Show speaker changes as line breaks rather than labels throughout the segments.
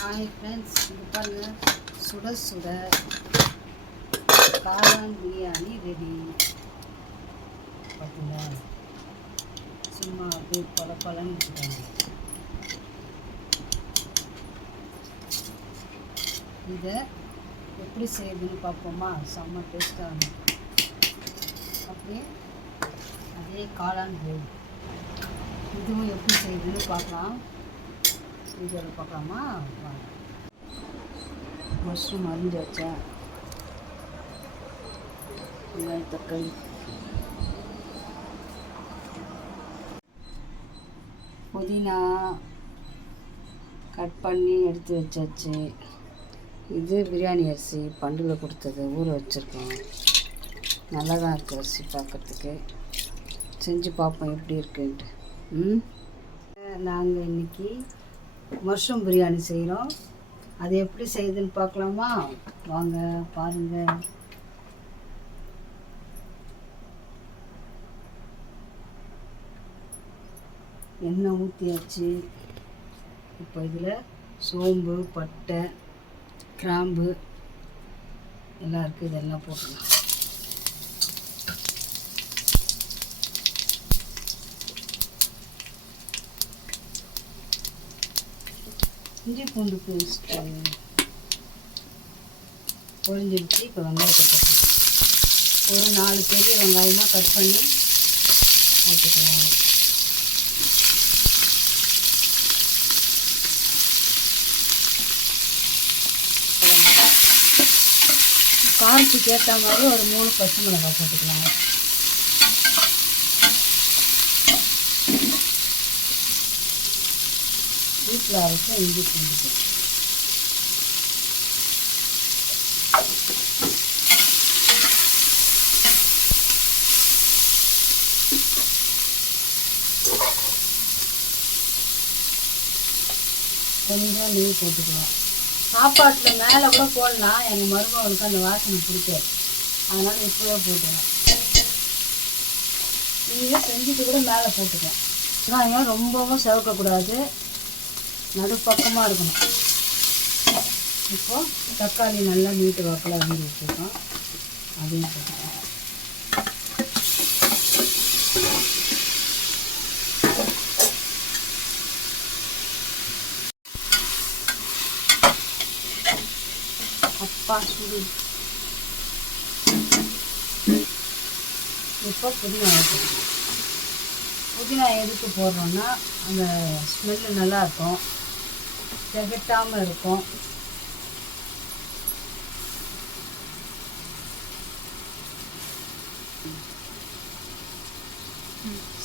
Hi friends இது பாருங்க. சுட சுட காளான் பிரியாணி ரெடி பார்த்தீங்களா சும்மா அப்படியே பல கொலன்னு இதை எப்படி செய்யுதுன்னு பார்ப்போமா? செம்ம டேஸ்ட்டாக இருக்கும். அப்படியே அதே காளான் கிரேவி இதுவும் எப்படி செய்யுதுன்னு பார்க்கலாம். வீடியோவில் பார்க்கலாமா? வாங்க. மஷ்ரூம் அரிஞ்சு வச்சேன் வெங்காயம் தக்காளி. புதினா கட் பண்ணி எடுத்து வச்சாச்சு. இது பிரியாணி அரிசி பண்டில் கொடுத்தது. ஊற வச்சுருக்கோம். நல்லா தான் இருக்குது அரிசி பார்க்குறதுக்கு. செஞ்சு பார்ப்போம் எப்படி இருக்குன்ட்டு. ம்? நாங்கள் இன்னைக்கு மஷ்ரூம் பிரியாணி செய்கிறோம் அது எப்படி செய்யுதுன்னு பார்க்கலாமா? வாங்க பாருங்கள் எண்ணெய் ஊற்றியாச்சு இப்போ இதில் சோம்பு பட்டை கிராம்பு எல்லாம் இருக்குது இதெல்லாம் போட்டுக்கலாம். இஞ்சி பூண்டு பேஸ்ட் பொரிஞ்சிருச்சு இப்போ வெங்காயத்தை போட்டுக்கலாம் ஒரு நாலு பெரிய வெங்காயமாக கட் பண்ணி போட்டுக்கலாம். காரத்துக்கு ஏற்ற மாதிரி ஒரு மூணு பச்சை மிளகாய் போட்டுக்கலாம். வீட்டில் அரைச்ச இஞ்சி பூண்டு கொஞ்சம் நெய் போட்டுக்கலாம். சாப்பாட்டில் மேலே கூட போடலாம். எங்கள் மருமகளுக்கு அந்த வாசனை பிடிக்காது. அதனால் இப்போவே போட்டுக்கலாம். நீங்கள் செஞ்சுட்டு கூட மேலே போட்டுக்கலாம். வெங்காயம் ரொம்பவும் செவக்கக்கூடாது. நடுப்பக்கமாக இருக்கணும். இப்போ தக்காளி நல்லா நீட்டு வாக்கில் அரிஞ்சு வச்சுருக்கோம். அதையும் போட்டுக்கலாம். அப்பா சுடு. இப்போ புதினா வைக்கணும் புதினா எதுக்கு போடுறோன்னா அந்த ஸ்மெல்லு நல்லா இருக்கும். திகட்டாமல் இருக்கும்.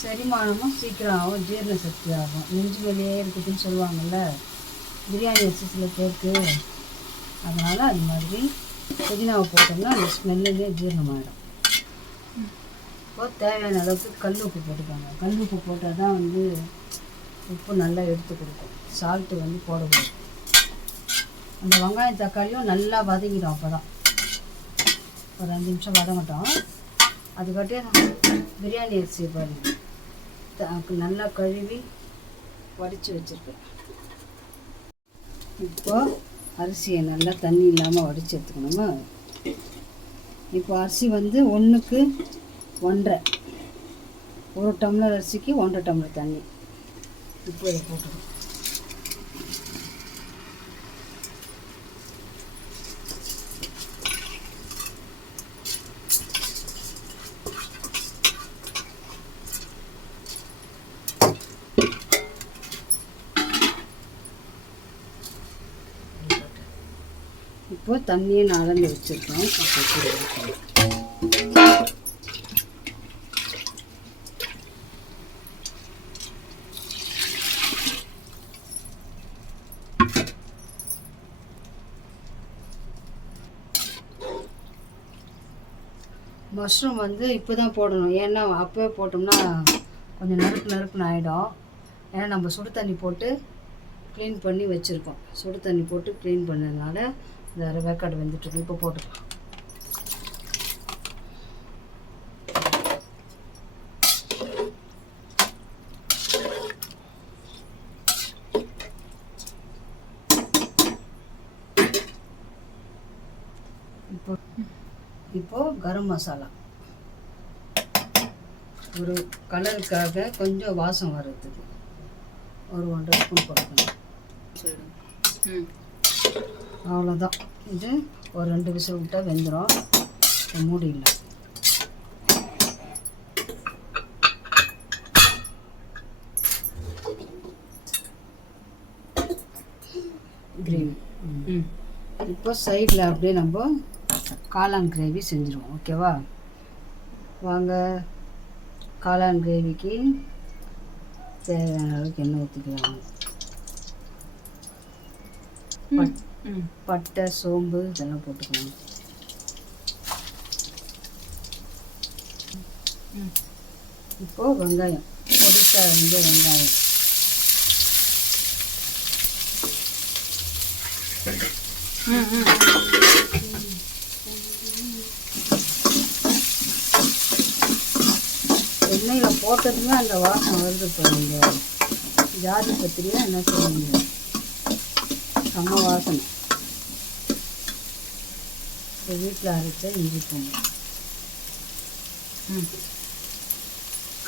செரிமானமும் சீக்கிரம் ஆகும் ஜீரண சக்தி ஆகும் நெஞ்சு வெளியே இருக்குதுன்னு சொல்லுவாங்கள்ல பிரியாணி வச்சு சில பேருக்கு. அதனால் அது மாதிரி புதினாவை போட்டோம்னா அந்த ஸ்மெல்லுமே ஜீரணமாயிடும். இப்போ தேவையான அளவுக்கு கல் உப்பு போட்டுக்காங்க. கல் உப்பு போட்டால் தான் வந்து உப்பு நல்லா எடுத்து கொடுக்கும். சால்ட்டு வந்து போடக்கூடாது அந்த வெங்காயம் தக்காளியும் நல்லா வதங்கிடும் அப்போ தான் ஒரு அஞ்சு நிமிஷம் வதங்கட்டும். அதுக்காட்டியும் பிரியாணி அரிசி பாருங்க. த- நல்லா கழுவி வடித்து வச்சுருக்கேன். இப்போது அரிசியை நல்லா தண்ணி இல்லாமல் வடித்து எடுத்துக்கணுமா? இப்போ அரிசி வந்து ஒன்றுக்கு ஒன்றரை. ஒரு டம்ளர் அரிசிக்கு ஒன்றரை டம்ளர் தண்ணி. இப்போ இதை போட்டுக்கணும் இப்போ தண்ணியை நான் அளந்து வச்சுருக்கோம். மஷ்ரூம் வந்து இப்போ தான் போடணும். ஏன்னா அப்போவே போட்டோம்னா கொஞ்சம் நறுக்கு நறுக்குன்னு ஆகிடும் ஏன்னா நம்ம சுடு தண்ணி போட்டு க்ளீன் பண்ணி வச்சுருக்கோம். சுடு தண்ணி போட்டு க்ளீன் பண்ணதுனால இந்த அரை வேக்காடு வெந்துட்டுருக்கு இப்போ போட்டுக்கலாம் இப்போ இப்போது கரம் மசாலா. ஒரு கலருக்காக கொஞ்சம் வாசம் வர்றதுக்கு ஒரு ஒன்றரை ஸ்பூன் போட்டுக்கணும்.
சரி. ம்.
அவ்வளோதான். இது ஒரு ரெண்டு விசில் விட்டால் வெந்துடும் மூடிடலாம் கிரேவி
ம்.
இப்போ சைடில் அப்படியே நம்ம காளான் கிரேவி செஞ்சுருவோம் ஓகேவா? வாங்க காளான் கிரேவிக்கு தேவையான அளவுக்கு எண்ணெய் ஊற்றிக்கலாம் பட் பட்டை சோம்பு இதெல்லாம் போட்டுக்கணும் இப்போது வெங்காயம் பொடிசா வந்து வெங்காயம்.
ம் ம்.
போட்டதுமே அந்த வாசம் வருது பாருங்க ஜாதி பத்திரியா என்ன சொல்லுங்க செம்ம வாசனை. இப்போ வீட்டில் அரைச்ச இஞ்சி பூண்டு.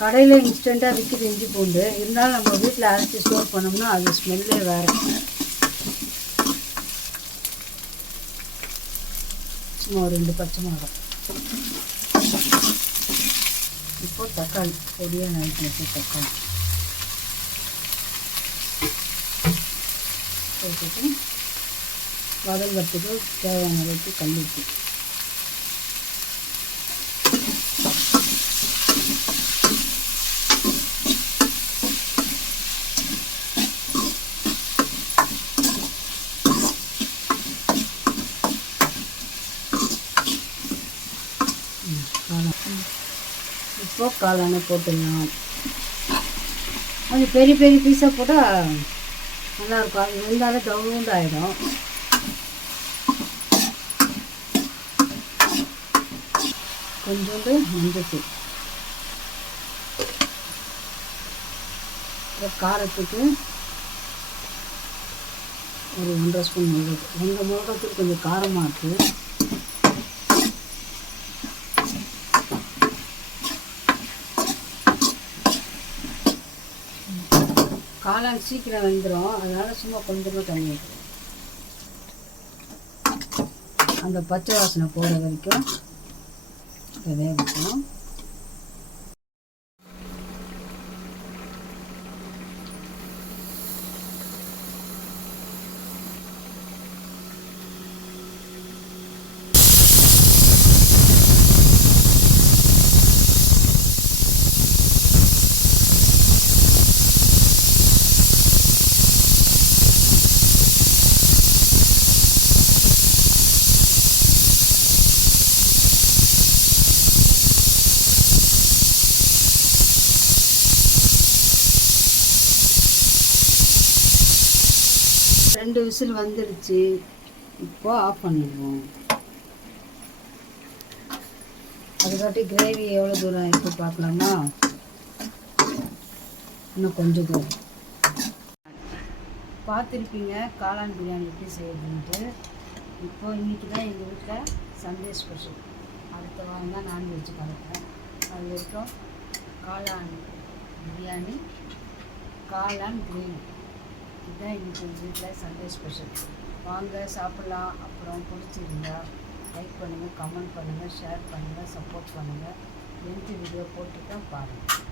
கடையில் இன்ஸ்டண்ட்டாக விற்கிது இஞ்சி பூண்டு. இருந்தாலும் நம்ம வீட்டில் அரைச்சி ஸ்டோர் பண்ணோம்னா அது ஸ்மெல்லே வேறு. சும்மா ஒரு ரெண்டு பச்சை மிளகாய். இப்போ தக்காளி பொடியாக நறுக்கி வச்ச தக்காளி போட்டுட்டு வதங்கிறதுக்கு தேவையான அளவுக்கு கல் உப்பு காளான் இப்போ காளானை போட்டுடலாம். கொஞ்சம் பெரிய பெரிய பீஸாக போட்டால் நல்லாயிருக்கும். அது வெந்தாலே தவுண்டு ஆகிடும் கொஞ்சோண்டு மஞ்சத்தூள். காரத்துக்கு ஒரு ஒன்றரை ஸ்பூன் மிளகாத்தூள். ரெண்டு மிளகாத்தூள் கொஞ்சம் காரமாக இருக்குது காளான் சீக்கிரம் வந்துடும் அதனால் சும்மா கொஞ்சமாக தண்ணி ஊற்றுறோம் அந்த பச்சை வாசனை போகிற வரைக்கும் வேகட்டும் ரெண்டு விசில் வந்துடுச்சு. இப்போ ஆஃப் பண்ணிடுவோம். அதுக்காட்டி கிரேவி எவ்வளோ தூரம் இருக்கு பார்க்கலாமா? இன்னும் கொஞ்சம் தூரம். பார்த்துருப்பீங்க காளான் பிரியாணி எப்படி செய்யுதுன்ட்டு இப்போ இன்றைக்கி தான் எங்கள் வீட்டில் சண்டே ஸ்பெஷல் அடுத்த வாரம் தான் நான்வெஜ் கலக்கிறேன் அது வரைக்கும் காளான் பிரியாணி காளான் கிரேவி இதுதான் இன்னைக்கு எங்கள் வீட்டில் சண்டே ஸ்பெஷல் வாங்க சாப்பிட்லாம். அப்புறம் பிடிச்சிருந்தா லைக் பண்ணுங்கள் கமெண்ட் பண்ணுங்கள் ஷேர் பண்ணுங்கள் சப்போர்ட் பண்ணுங்கள் எந்த வீடியோ போட்டு தான் பாருங்கள்